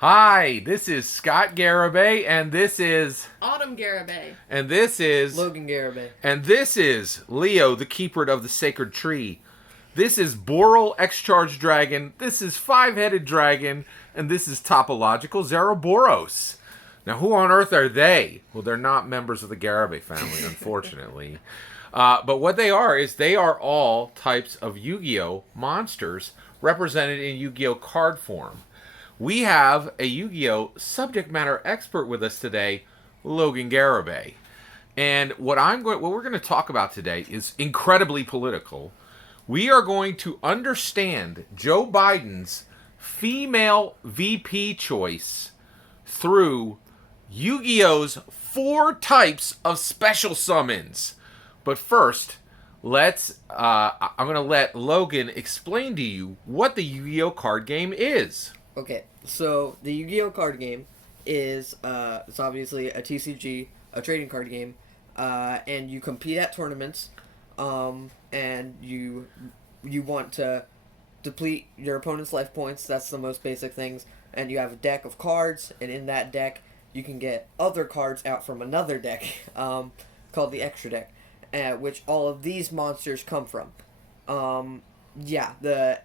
Hi, this is Scott Garibay, and this is... Autumn Garibay. And this is... Logan Garibay. And this is Leo, the Keeper of the Sacred Tree. This is Boral X-Charge Dragon. This is Five-Headed Dragon. And this is Topological Zeroboros. Now, who on earth are they? Well, they're not members of the Garibay family, unfortunately. But what they are is they are all types of Yu-Gi-Oh! Monsters represented in Yu-Gi-Oh! Card form. We have a Yu-Gi-Oh! Subject matter expert with us today, Logan Garibay. And what we're going to talk about today is incredibly political. We are going to understand Joe Biden's female VP choice through Yu-Gi-Oh's 4 types of special summons. But first, I'm going to let Logan explain to you what the Yu-Gi-Oh! Card game is. Okay, so the Yu-Gi-Oh! Card game is it's obviously a TCG, a trading card game, and you compete at tournaments, and you want to deplete your opponent's life points. That's the most basic things, and you have a deck of cards, and in that deck you can get other cards out from another deck called the extra deck, which all of these monsters come from. The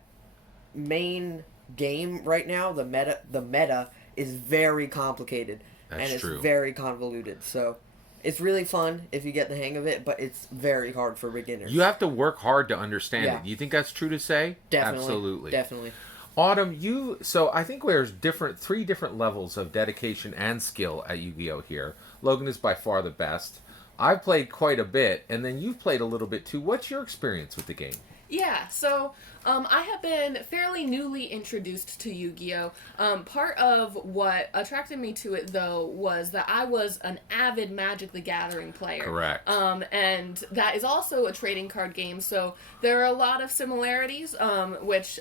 main game right now, the meta is very complicated. That's and true. It's very convoluted. So it's really fun if you get the hang of it, but it's very hard for beginners. You have to work hard to understand Yeah. it. Do you think that's true to say? Definitely. Absolutely. Definitely. Autumn, so I think there's 3 different levels of dedication and skill at Yu-Gi-Oh! Here. Logan is by far the best. I've played quite a bit, and then you've played a little bit too. What's your experience with the game? Yeah, so I have been fairly newly introduced to Yu-Gi-Oh! Part of what attracted me to it, though, was that I was an avid Magic the Gathering player. Correct. And that is also a trading card game, so there are a lot of similarities, which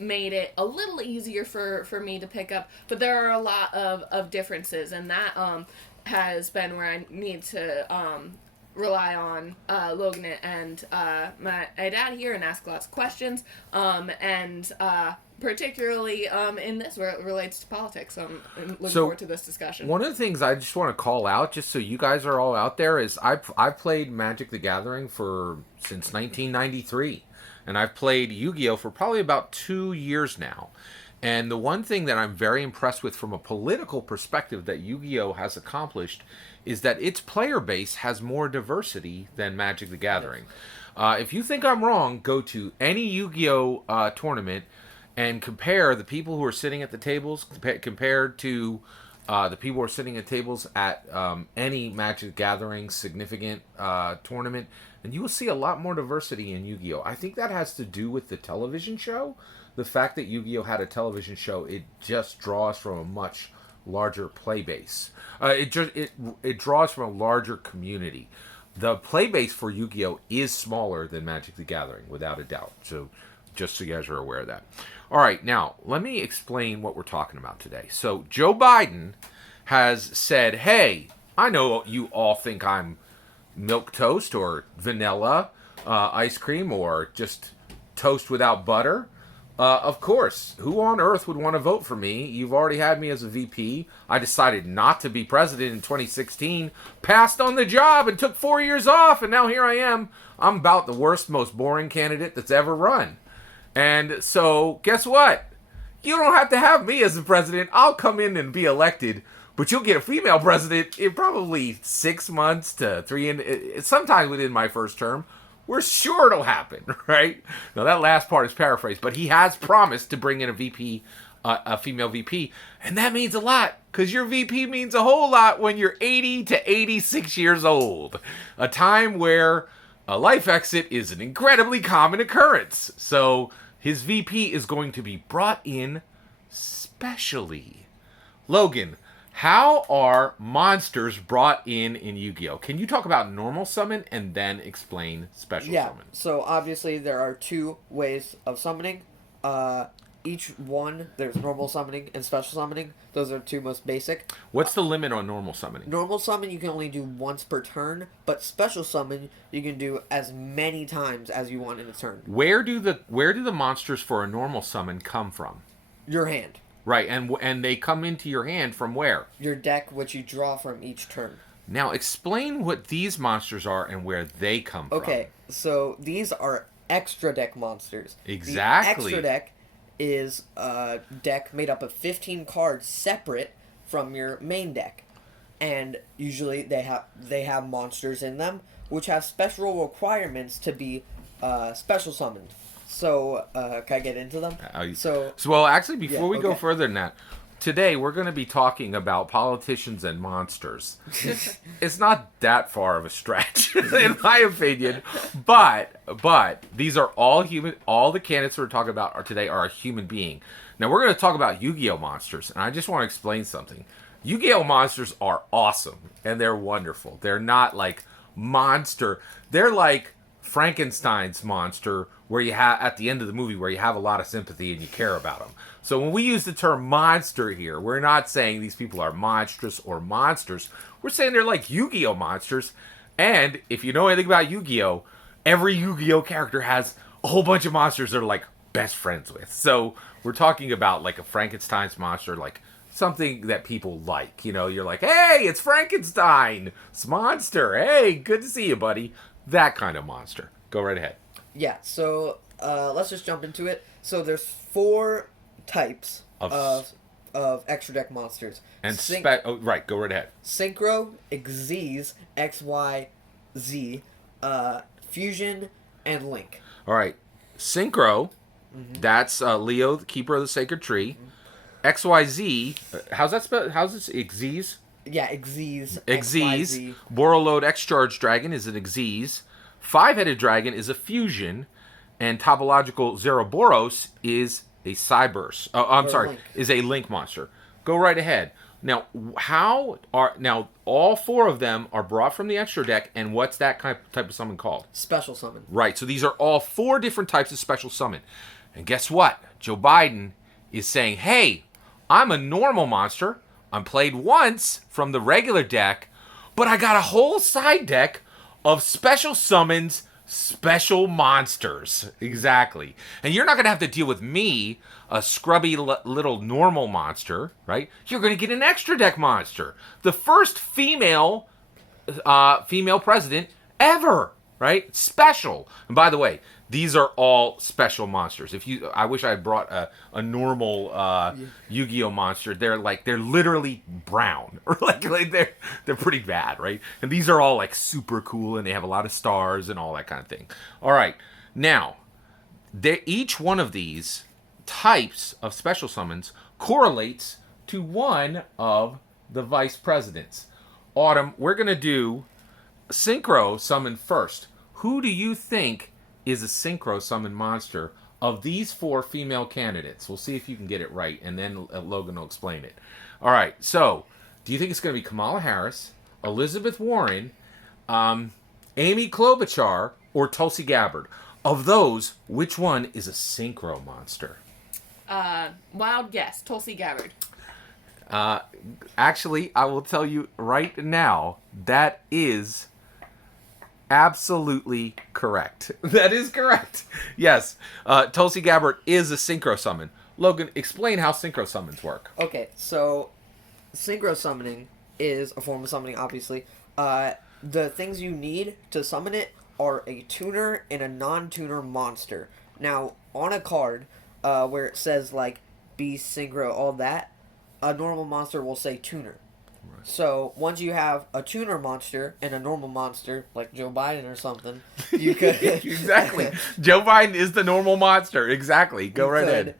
made it a little easier for me to pick up, but there are a lot of differences, and that has been where I need to rely on Logan and my dad here and ask lots of questions, and particularly in this where it relates to politics. I'm looking forward to this discussion. One of the things I just want to call out, just so you guys are all out there, is I've played Magic the Gathering since 1993, and I've played Yu-Gi-Oh! For probably about 2 years now. And the one thing that I'm very impressed with from a political perspective that Yu-Gi-Oh! Has accomplished is that its player base has more diversity than Magic the Gathering. If you think I'm wrong, go to any Yu-Gi-Oh! Tournament and compare the people who are sitting at the tables compared to the people who are sitting at tables at any Magic the Gathering significant tournament, and you will see a lot more diversity in Yu-Gi-Oh! I think that has to do with the television show. The fact that Yu-Gi-Oh! Had a television show, it just draws from a much larger play base. It draws from a larger community. The play base for Yu-Gi-Oh! Is smaller than Magic the Gathering, without a doubt. So just so you guys are aware of that. All right, now let me explain what we're talking about today. So Joe Biden has said, hey, I know you all think I'm milk toast or vanilla ice cream or just toast without butter. Of course, who on earth would want to vote for me? You've already had me as a VP. I decided not to be president in 2016, passed on the job and took 4 years off, and now here I am. I'm about the worst, most boring candidate that's ever run. And so, guess what? You don't have to have me as the president. I'll come in and be elected, but you'll get a female president in probably 6 months to 3, sometime within my first term. We're sure it'll happen, right? Now, that last part is paraphrased, but he has promised to bring in a VP, a female VP, and that means a lot, because your VP means a whole lot when you're 80 to 86 years old, a time where a life exit is an incredibly common occurrence. So his VP is going to be brought in specially. Logan, how are monsters brought in Yu-Gi-Oh? Can you talk about normal summon and then explain special summon? So obviously there are 2 ways of summoning. Each one, there's normal summoning and special summoning. Those are 2 most basic. What's the limit on normal summoning? Normal summon you can only do once per turn, but special summon you can do as many times as you want in a turn. Where do the monsters for a normal summon come from? Your hand. Right, and they come into your hand from where? Your deck, which you draw from each turn. Now, explain what these monsters are and where they come from. Okay, so these are extra deck monsters. Exactly. The extra deck is a deck made up of 15 cards separate from your main deck. And usually they have monsters in them, which have special requirements to be special summoned. So, can I get into them? Well, actually, before we go okay. further than that, today we're going to be talking about politicians and monsters. It's not that far of a stretch, in my opinion. But these are all human. All the candidates we're talking about today are a human being. Now, we're going to talk about Yu-Gi-Oh monsters, and I just want to explain something. Yu-Gi-Oh monsters are awesome, and they're wonderful. They're not like monster. They're like Frankenstein's monster, where you have at the end of the movie where you have a lot of sympathy and you care about them. So when we use the term monster here, we're not saying these people are monstrous or monsters. We're saying they're like Yu-Gi-Oh monsters. And if you know anything about Yu-Gi-Oh, every Yu-Gi-Oh character has a whole bunch of monsters they're like best friends with. So we're talking about like a Frankenstein's monster, like something that people like. You know, you're like, hey, it's Frankenstein. It's monster. Hey, good to see you, buddy. That kind of monster. Go right ahead. Yeah, so let's just jump into it. So there's 4 types of extra deck monsters. And right, go right ahead. Synchro, XYZ, XYZ, Fusion, and Link. All right. Synchro, that's Leo, the Keeper of the Sacred Tree. XYZ, how's that spelled? How's this? XYZ? Yeah, XYZ. XYZ. Borreload X-Charge Dragon is an XYZ. 5-headed dragon is a fusion, and topological Zeroboros is a Cyberse. Oh, I'm sorry, Link. is a Link monster. Go right ahead. Now, all 4 of them are brought from the extra deck, and what's that type of summon called? Special summon. Right. So these are all 4 different types of special summon, and guess what? Joe Biden is saying, "Hey, I'm a normal monster. I'm played once from the regular deck, but I got a whole side deck of special summons, special monsters." Exactly. And you're not going to have to deal with me, a scrubby little normal monster, right? You're going to get an extra deck monster. The first female president ever, right? Special. And by the way, these are all special monsters. I wish I had brought a normal Yu-Gi-Oh monster. They're literally brown, or like they're pretty bad, right? And these are all like super cool, and they have a lot of stars and all that kind of thing. All right, now each one of these types of special summons correlates to one of the vice presidents. Autumn, we're gonna do Synchro summon first. Who do you think is a Synchro summon monster of these 4 female candidates? We'll see if you can get it right, and then Logan will explain it. All right, so do you think it's going to be Kamala Harris, Elizabeth Warren, Amy Klobuchar, or Tulsi Gabbard? Of those, which one is a Synchro monster? Wild guess, Tulsi Gabbard. Actually, I will tell you right now, that is absolutely correct. That is correct. Yes, Tulsi Gabbard is a Synchro summon. Logan, explain how Synchro summons work. Okay, so Synchro summoning is a form of summoning, obviously. The things you need to summon it are a tuner and a non-tuner monster. Now, on a card where it says, like, Beast, Synchro, all that, a normal monster will say tuner. Right. So, once you have a tuner monster and a normal monster, like Joe Biden or something, you could... Exactly. Joe Biden is the normal monster. Exactly. Go right ahead.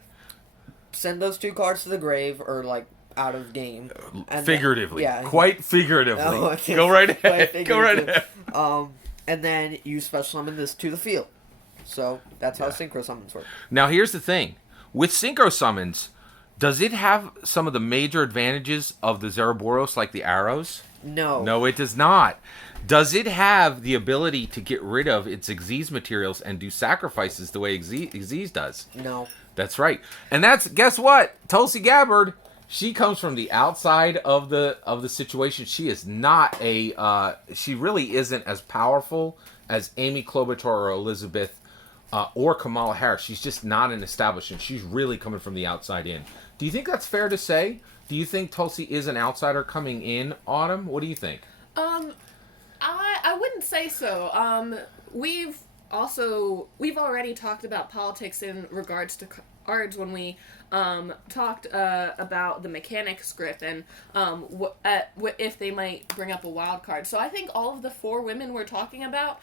Send those 2 cards to the grave, or, like, out of game. And figuratively. Then, yeah. Quite figuratively. Oh, okay. Go right ahead. Go right ahead. And then you special summon this to the field. So, that's how Synchro summons work. Now, here's the thing. With Synchro summons, does it have some of the major advantages of the Zeroboros, like the arrows? No. No, it does not. Does it have the ability to get rid of its Xyz materials and do sacrifices the way Xyz does? No. That's right. And guess what? Tulsi Gabbard, she comes from the outside of the situation. She is not she really isn't as powerful as Amy Klobuchar or Elizabeth or Kamala Harris. She's just not an establishment. She's really coming from the outside in. Do you think that's fair to say? Do you think Tulsi is an outsider coming in, Autumn? What do you think? I wouldn't say so. We've already talked about politics in regards to cards when we talked about the mechanic script and if they might bring up a wild card. So I think all of the 4 women we're talking about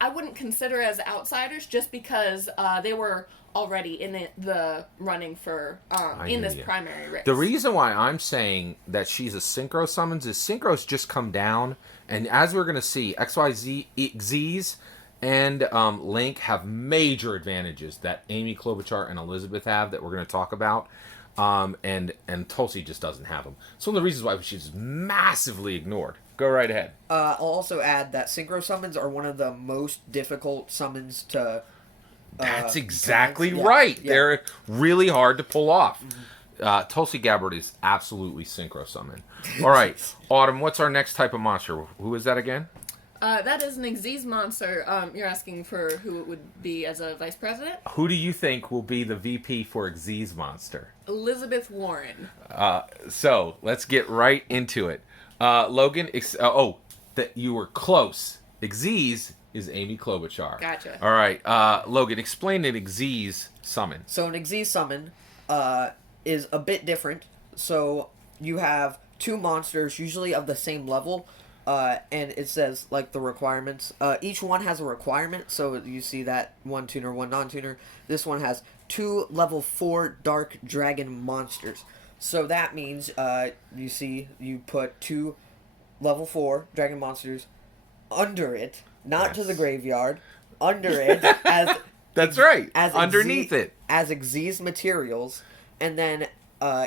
I wouldn't consider as outsiders just because they were already in the running for in this primary race. The reason why I'm saying that she's a Synchro summons is Synchro's just come down, and as we're going to see, XYZs and Link have major advantages that Amy Klobuchar and Elizabeth have that we're going to talk about, and Tulsi just doesn't have them. So one of the reasons why she's massively ignored. Go right ahead. I'll also add that Synchro summons are one of the most difficult summons to... That's exactly yeah, right. yeah. They're really hard to pull off. Tulsi Gabbard is absolutely Synchro summon. All right, Autumn, what's our next type of monster? Who is that again? That is an Xyz monster. You're asking for who it would be as a vice president? Who do you think will be the VP for Xyz monster? Elizabeth Warren. So let's get right into it. Logan, that you were close. Xyz is Amy Klobuchar. Gotcha. All right, Logan, explain an Xyz summon. So an Xyz summon is a bit different. So you have 2 monsters, usually of the same level, and it says, like, the requirements. Each one has a requirement, so you see that 1 tuner, 1 non-tuner. This one has 2 level 4 dark dragon monsters. So that means, you put 2 level 4 dragon monsters under it, not to the graveyard, under it, as... That's right, as underneath it. As Xyz materials, and then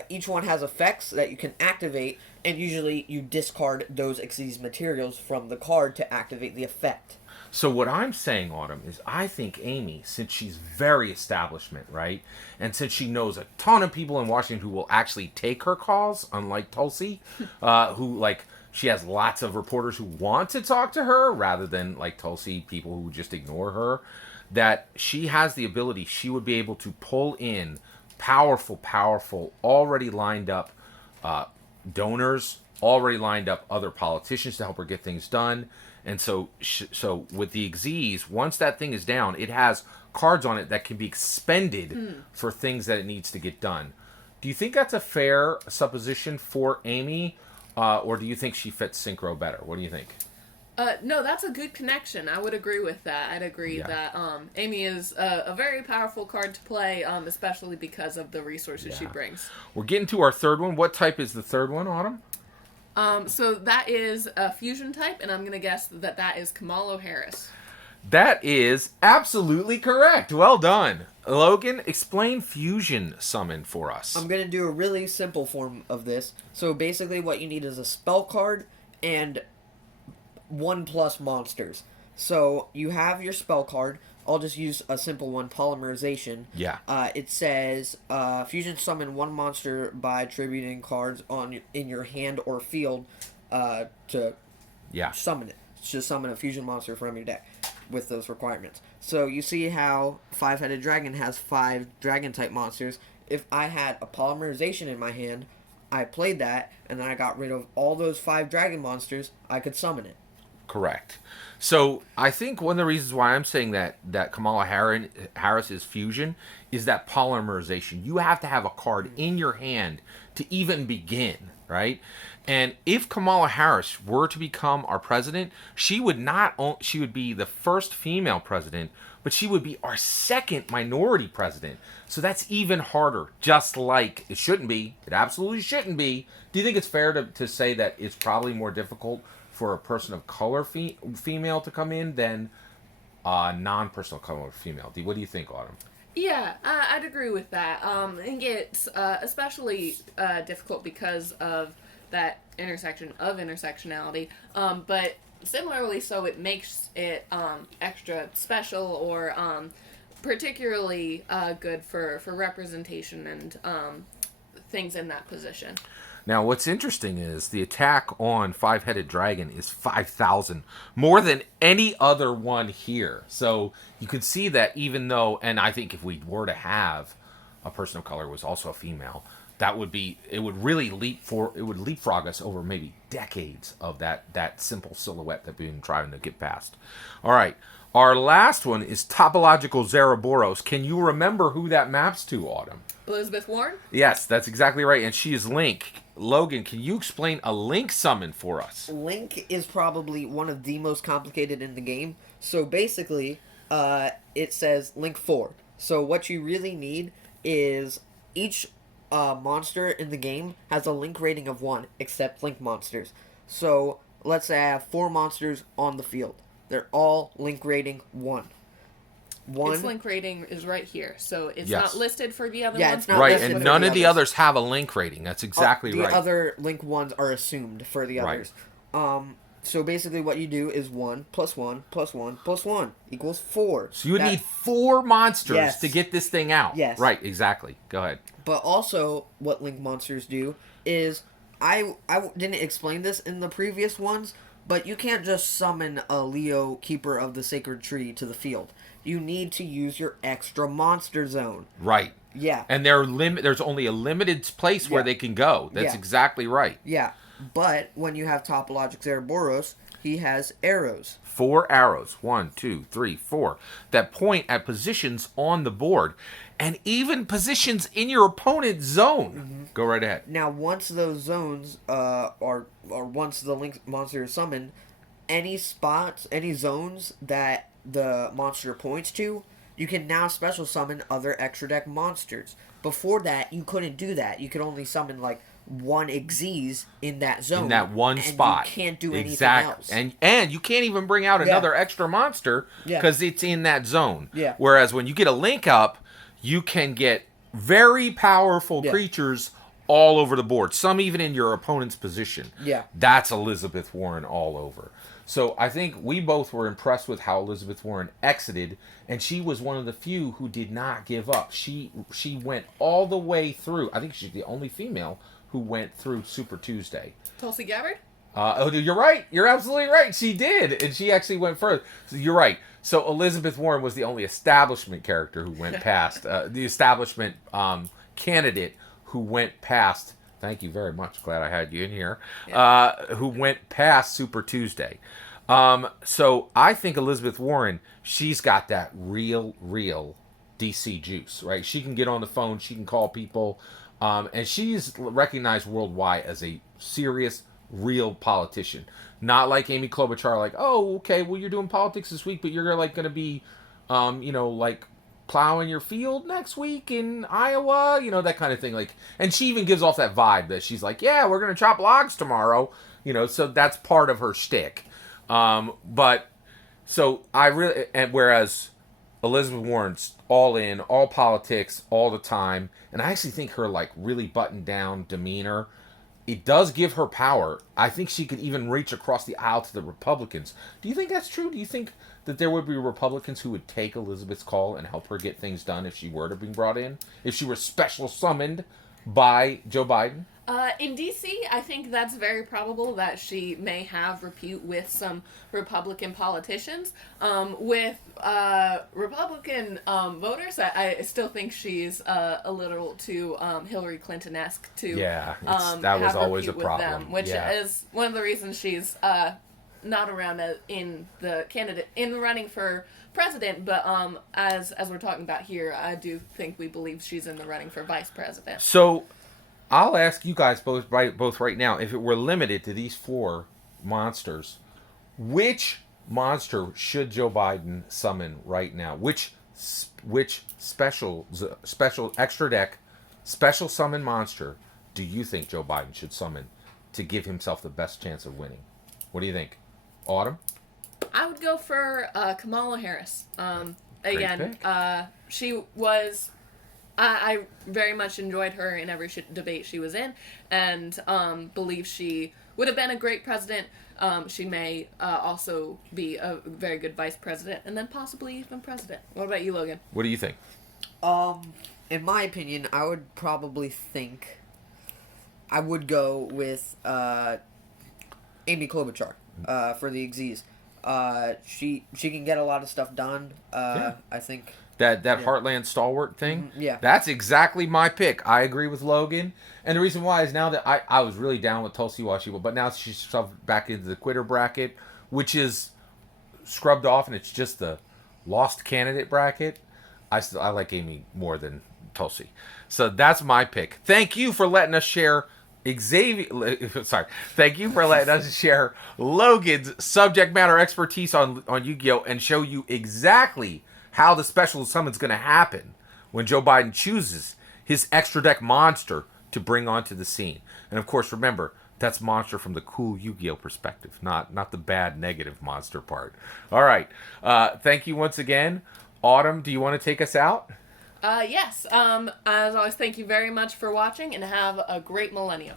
each one has effects that you can activate, and usually you discard those Xyz materials from the card to activate the effect. So what I'm saying, Autumn, is I think Amy, since she's very establishment, right? And since she knows a ton of people in Washington who will actually take her calls, unlike Tulsi, she has lots of reporters who want to talk to her rather than, like Tulsi, people who just ignore her, that she has the ability, she would be able to pull in powerful, already lined up donors, already lined up other politicians to help her get things done. And so with the Xyz, once that thing is down, it has cards on it that can be expended for things that it needs to get done. Do you think that's a fair supposition for Amy, or do you think she fits Synchro better? What do you think? No, that's a good connection. I would agree with that. I'd agree that Amy is a very powerful card to play, especially because of the resources she brings. We're getting to our third one. What type is the third one, Autumn? So that is a fusion type, and I'm going to guess that is Kamala Harris. That is absolutely correct. Well done. Logan, explain fusion summon for us. I'm going to do a really simple form of this. So basically what you need is a spell card and 1+ monsters. So you have your spell card. I'll just use a simple one, Polymerization. Yeah. It says, fusion summon 1 monster by attributing cards in your hand or field to summon it. To summon a fusion monster from your deck with those requirements. So you see how 5-headed dragon has 5 dragon type monsters. If I had a Polymerization in my hand, I played that, and then I got rid of all those 5 dragon monsters, I could summon it. Correct. So I think one of the reasons why I'm saying that Kamala Harris is fusion is that polymerization. You have to have a card in your hand to even begin, right? And if Kamala Harris were to become our president, she would be the first female president, but she would be our second minority president. So that's even harder, just like it shouldn't be. It absolutely shouldn't be. Do you think it's fair to say that it's probably more difficult for a person of color female to come in than a non-person of color female? What do you think, Autumn? Yeah, I'd agree with that. I think it's especially difficult because of that intersection of intersectionality. But similarly, so it makes it extra special or particularly good for representation and things in that position. Now, what's interesting is the attack on 5-headed dragon is 5,000, more than any other one here. So you can see that even though, and I think if we were to have a person of color was also a female, it would really leapfrog us over maybe decades of that simple silhouette that we've been trying to get past. All right. Our last one is topological Zeraboros. Can you remember who that maps to, Autumn? Elizabeth Warren? Yes, that's exactly right. And she is Link. Logan, can you explain a Link summon for us? Link is probably one of the most complicated in the game. So basically, it says Link 4. So what you really need is each monster in the game has a Link rating of 1, except Link monsters. So let's say I have 4 monsters on the field. They're all Link rating 1. Its Link rating is right here, so it's Yes. not listed for the other Yeah, ones. it's not Right, listed and for none the of the others. others have a Link rating. That's exactly right. The other Link ones are assumed for the Right. others. So basically what you do is 1 plus 1 plus 1 plus 1 equals 4. So you need 4 monsters Yes. to get this thing out. Yes. Right, exactly. Go ahead. But also, what Link monsters do is, I didn't explain this in the previous ones, but you can't just summon a Leo Keeper of the Sacred Tree to the field. You need to use your extra monster zone. Right. Yeah. And there's only a limited place where Yeah. they can go. That's Yeah. exactly right. Yeah. But when you have Topologic Zeraboros, he has arrows. 4 arrows, 1, 2, 3, 4, that point at positions on the board, and even positions in your opponent's zone. Mm-hmm. Go right ahead. Now, once those zones are once the Link monster is summoned, any spots, any zones that the monster points to, you can now special summon other extra deck monsters. Before that, you couldn't do that. You could only summon like 1 Xyz in that zone. In that one and spot. You can't do anything exactly. else. And you can't even bring out another extra monster Yeah. because it's in that zone. Yeah. Whereas when you get a Link up, you can get very powerful Yeah. creatures all over the board. Some even in your opponent's position. Yeah. That's Elizabeth Warren all over. So I think we both were impressed with how Elizabeth Warren exited, and she was one of the few who did not give up. She went all the way through. I think she's the only female who went through Super Tuesday. Tulsi Gabbard? You're right. You're absolutely right. She did, and she actually went further. So you're right. So Elizabeth Warren was the only establishment character who went past the establishment candidate who went past. Thank you very much. Glad I had you in here. Who went past Super Tuesday. So I think Elizabeth Warren, she's got that real DC juice, right? She can get on the phone. She can call people. And she's recognized worldwide as a serious, real politician. Not like Amy Klobuchar, like, oh, okay, well, you're doing politics this week, but you're like going to be, like plowing your field next week in Iowa, that kind of thing. Like, and she even gives off that vibe that she's like, yeah, we're going to chop logs tomorrow, so that's part of her shtick. But so whereas Elizabeth Warren's all in, all politics, all the time, and I actually think her like really buttoned down demeanor, it does give her power. I think she could even reach across the aisle to the Republicans. Do you think that's true? Do you think that there would be Republicans who would take Elizabeth's call and help her get things done if she were to be brought in? If she were special summoned by Joe Biden? In D.C., I think that's very probable that she may have repute with some Republican politicians. With Republican voters, I still think she's a little too Hillary Clinton-esque to that was have always a repute with problem. them, which Yeah. is one of the reasons she's not around in the running for president. But as we're talking about here, I do think we believe she's in the running for vice president. So I'll ask you guys both right now, if it were limited to these 4 monsters, which monster should Joe Biden summon right now? Which special extra deck, special summon monster do you think Joe Biden should summon to give himself the best chance of winning? What do you think? Autumn? I would go for Kamala Harris. Again, pick. She was. I very much enjoyed her in every debate she was in, and believe she would have been a great president. She may also be a very good vice president, and then possibly even president. What about you, Logan? What do you think? In my opinion, I would probably think I would go with Amy Klobuchar for the Xyz. She can get a lot of stuff done. Yeah. I think. That Heartland Stalwart thing. Yeah. That's exactly my pick. I agree with Logan. And the reason why is now that I was really down with Tulsi Washiba, but now she's shoved back into the quitter bracket, which is scrubbed off, and it's just the lost candidate bracket. I like Amy more than Tulsi. So that's my pick. Thank you for letting us share Thank you for letting us share Logan's subject matter expertise on Yu-Gi-Oh! And show you exactly how the special summon's going to happen when Joe Biden chooses his extra deck monster to bring onto the scene. And of course, remember, that's monster from the cool Yu-Gi-Oh! Perspective, not the bad negative monster part. All right. Thank you once again. Autumn, do you want to take us out? Yes. As always, thank you very much for watching, and have a great millennium.